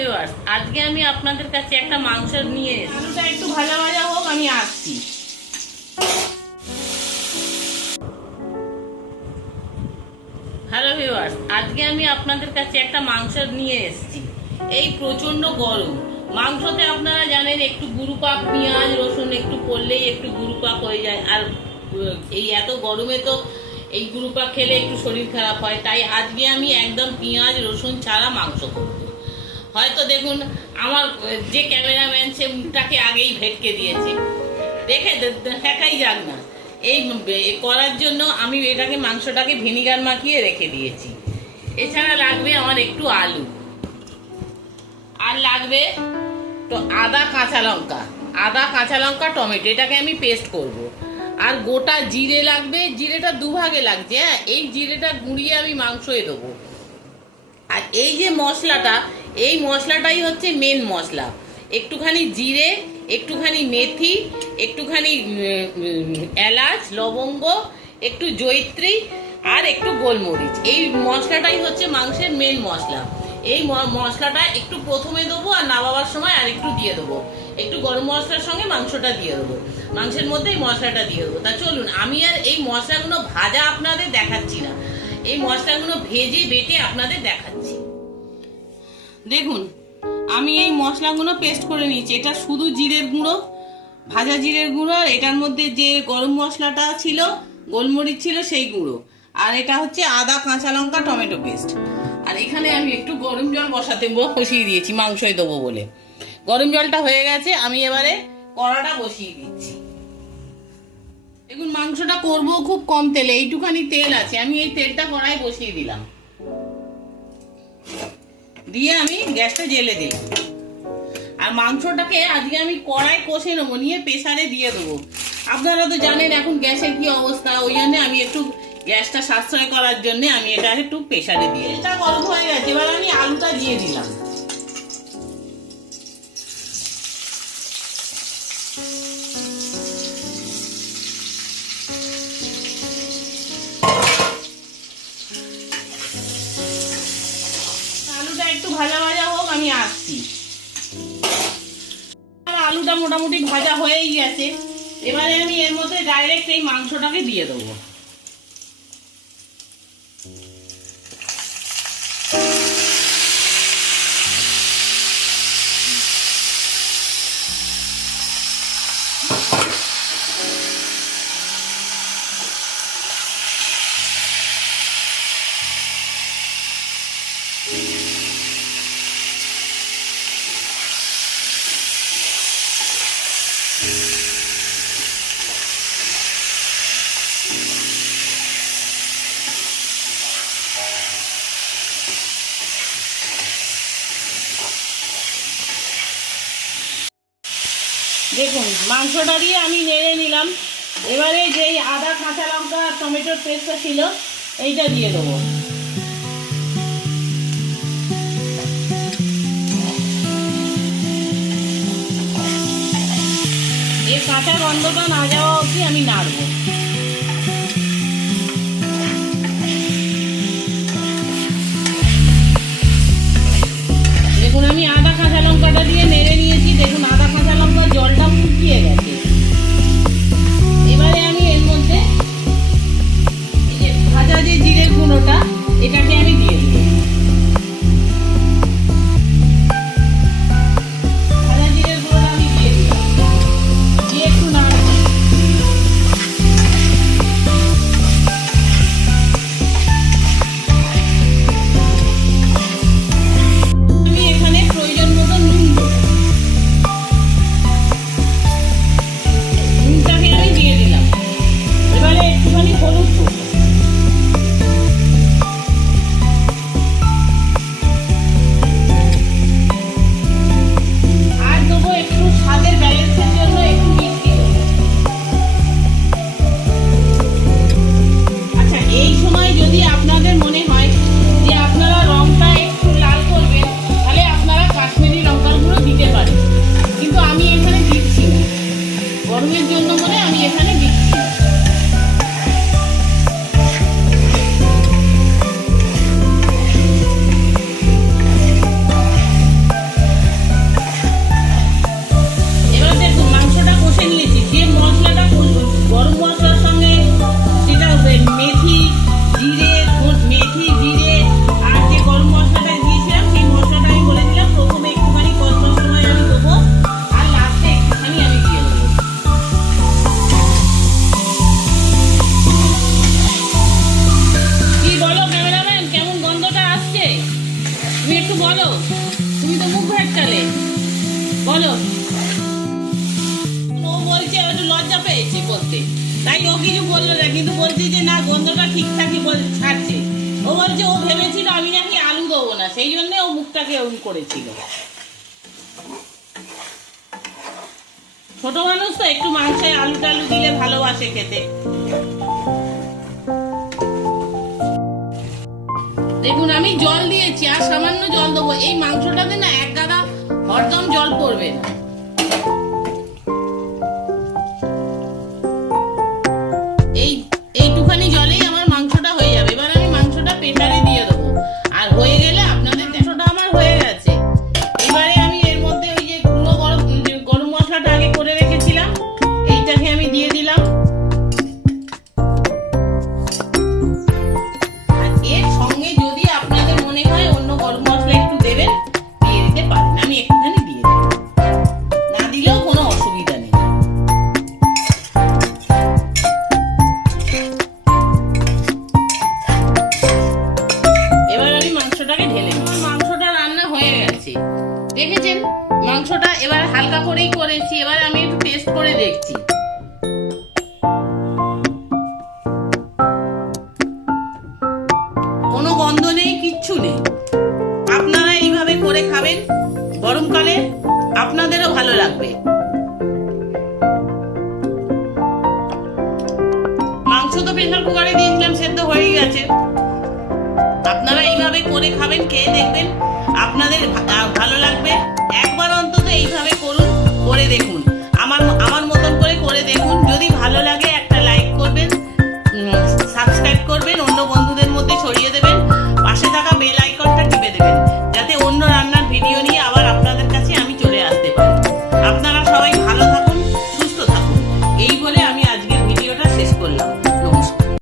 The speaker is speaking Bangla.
ভিউয়ার্স, আজকে আমি আপনাদের কাছে একটা মাংস নিয়ে এসেছি। আলুটা একটু ভাজা ভাজা হোক, আমি আসছি। হ্যালো ভিউয়ার্স, আজকে আমি আপনাদের কাছে একটা মাংস নিয়ে এসেছি। এই প্রচন্ড গরম, মাংসতে আপনারা জানেন একটু গুরুপাক পেঁয়াজ রসুন একটু পড়লেই একটু গুরুপাক হয়ে যায়। আর এই এত গরমে তো এই গুরুপাক খেলে একটু শরীর খারাপ হয়। তাই আজকে আমি একদম পেঁয়াজ রসুন ছাড়া মাংস করব। হয়তো দেখুন আমার যে ক্যামেরাম্যান সে মুখটাকে আগেই ভেটকে দিয়েছে, দেখে দেখাই যাক না। এই করার জন্য আমি এটাকে মাংসটাকে ভিনিগার মাখিয়ে রেখে দিয়েছি। এছাড়া লাগবে আমার একটু আলু, আর লাগবে তো আদা কাঁচা লঙ্কা টমেটো, এটাকে আমি পেস্ট করব। আর গোটা জিরে লাগবে, জিরেটা দুভাগে লাগছে। হ্যাঁ, এই জিরেটা গুঁড়িয়ে আমি মাংসে দেবো। আর এই যে মশলাটা, এই মশলাটাই হচ্ছে মেন মশলা। একটুখানি জিরে, একটুখানি মেথি, একটুখানি এলাচ লবঙ্গ, একটু জয়িত্রী আর একটু গোলমরিচ। এই মশলাটাই হচ্ছে মাংসের মেন মশলা। এই মশলাটা একটু প্রথমে দেবো, আর নামাবার সময় আর একটু দিয়ে দেবো। একটু গরম মশলার সঙ্গে মাংসটা দিয়ে দেবো, মাংসের মধ্যে এই মশলাটা দিয়ে দেবো। তা চলুন, আমি আর এই মশলাগুলো ভাজা আপনাদের দেখাচ্ছি না, এই মশলাগুলো ভেজে বেটে আপনাদের দেখাচ্ছি। দেখুন, আমি এই মশলাগুলো পেস্ট করে নিয়েছি। এটা শুধু জিরের গুঁড়ো, ভাজা জিরের গুঁড়ো। এটার মধ্যে যে গরম মশলাটা ছিল, গোলমরিচ ছিল, সেই গুঁড়ো। আর এটা হচ্ছে আদা কাঁচা লঙ্কা টমেটো পেস্ট। আর এখানে আমি একটু গরম জল বসিয়ে দিয়েছি মাংসই দেবো বলে। গরম জলটা হয়ে গেছে, আমি এবারে কড়াটা বসিয়ে দিচ্ছি। দেখুন, মাংসটা করবো খুব কম তেলে, এইটুখানি তেল আছে। আমি এই তেলটা কড়াই বসিয়ে দিলাম, দিয়ে আমি গ্যাসটা জ্বেলে দিলাম। আর মাংসটাকে আজকে আমি কড়াই কষে নেবো, নিয়ে প্রেসারে দিয়ে দেবো। আপনারা তো জানেন এখন গ্যাসের কি অবস্থা, ওই জন্য আমি একটু গ্যাসটা সাশ্রয় করার জন্য আমি এটা একটু প্রেসারে দিয়ে, এটা গরম হয়ে গেছে। এবার আমি আলুটা দিয়ে দিলাম। আলুটা একটু ভাজা ভাজা হোক, আমি আসছি। আলুটা মোটামুটি ভাজা হয়েই গেছে। এবারে আমি এর মধ্যে ডাইরেক্ট এই মাংসটাকে দিয়ে দেবো। দেখুন, মাংসটা দিয়ে আমি নেড়ে নিলাম। এবারে যেই আদা কাঁচা লঙ্কা টমেটোর পেস্টটা ছিল, এইটা দিয়ে দেবো। এর কাঁচা গন্ধটা না যাওয়া অবধি আমি নাড়বো। দেখুন, আমি আদা কাঁচা লঙ্কাটা দিয়ে নেড়ে নিয়েছি। দেখুন, আদা কাঁচা লঙ্কা জলটা ফুটিয়ে গেছে। এবারে আমি এর মধ্যে এই যে ভাজা যে জিরের গুঁড়োটা, এটাকে আমি দিয়ে দিই। ভাজা জিরের গুঁড়োটা আমি দিয়ে দিলাম, দিয়ে একটু নাড়বো। বলো, তুমি তো মুখ ভেটকালে, বলো। ও বলছে একটু লজ্জা পেয়েছি বলতে, তাই ও কিছু বললো না, কিন্তু বলছে যে না গন্ধটা ঠিকঠাকই ছাড়ছে। ও বলছে ও ভেবেছিল আমি নাকি আলু দেবো না, সেই জন্য ও মুখটাকে ওরকম করেছিল। ছোট মানুষ তো একটু মাংসে আলু টালু দিলে ভালোবাসে খেতে। দেখুন আমি জল দিয়েছি, আর সামান্য জল দেবো। এই মাংসটাতে না এক গাদা হরদম জল পড়বে না। এইটুখানি জলেই আমার মাংসটা হয়ে যাবে। এবার আমি মাংসটা প্রেসারে দিয়ে দেবো, আর হয়ে গেলে আপনাদের মাংসটা আমার হয়ে গেছে। এবারে আমি এর মধ্যে ওই যে গুঁড়ো গরম মশলাটা আগে করে রেখেছিলাম, এইটাকে আমি দিয়ে দিলাম। আর এর সঙ্গে যদি আপনাদের মনে হয় অন্য গরম মশলা একটু দেবেন, দিয়ে দিতে পারেন। আমি একটুখানি দিয়ে দেবো, না দিলেও কোনো অসুবিধা নেই। এবার আমি মাংসটাকে ঢেলে দিই। মাংসটা রান্না হয়ে গেছে, দেখেছেন মাংসটা এবার হালকা করেই করেছি। এবার আমি একটু টেস্ট করে দেখছি। কোনো গন্ধ নেই, কিচ্ছু নেই। আপনারা এইভাবে করে খাবেন গরমকালে, আপনাদেরও ভালো লাগবে। মাংস তো প্রেসার কুকারে দিয়েছিলাম, সেদ্ধ হয়ে গেছে। আপনারা এইভাবে করে খাবেন, খেয়ে দেখবেন আপনাদের ভালো লাগবে। একবার অন্তত এইভাবে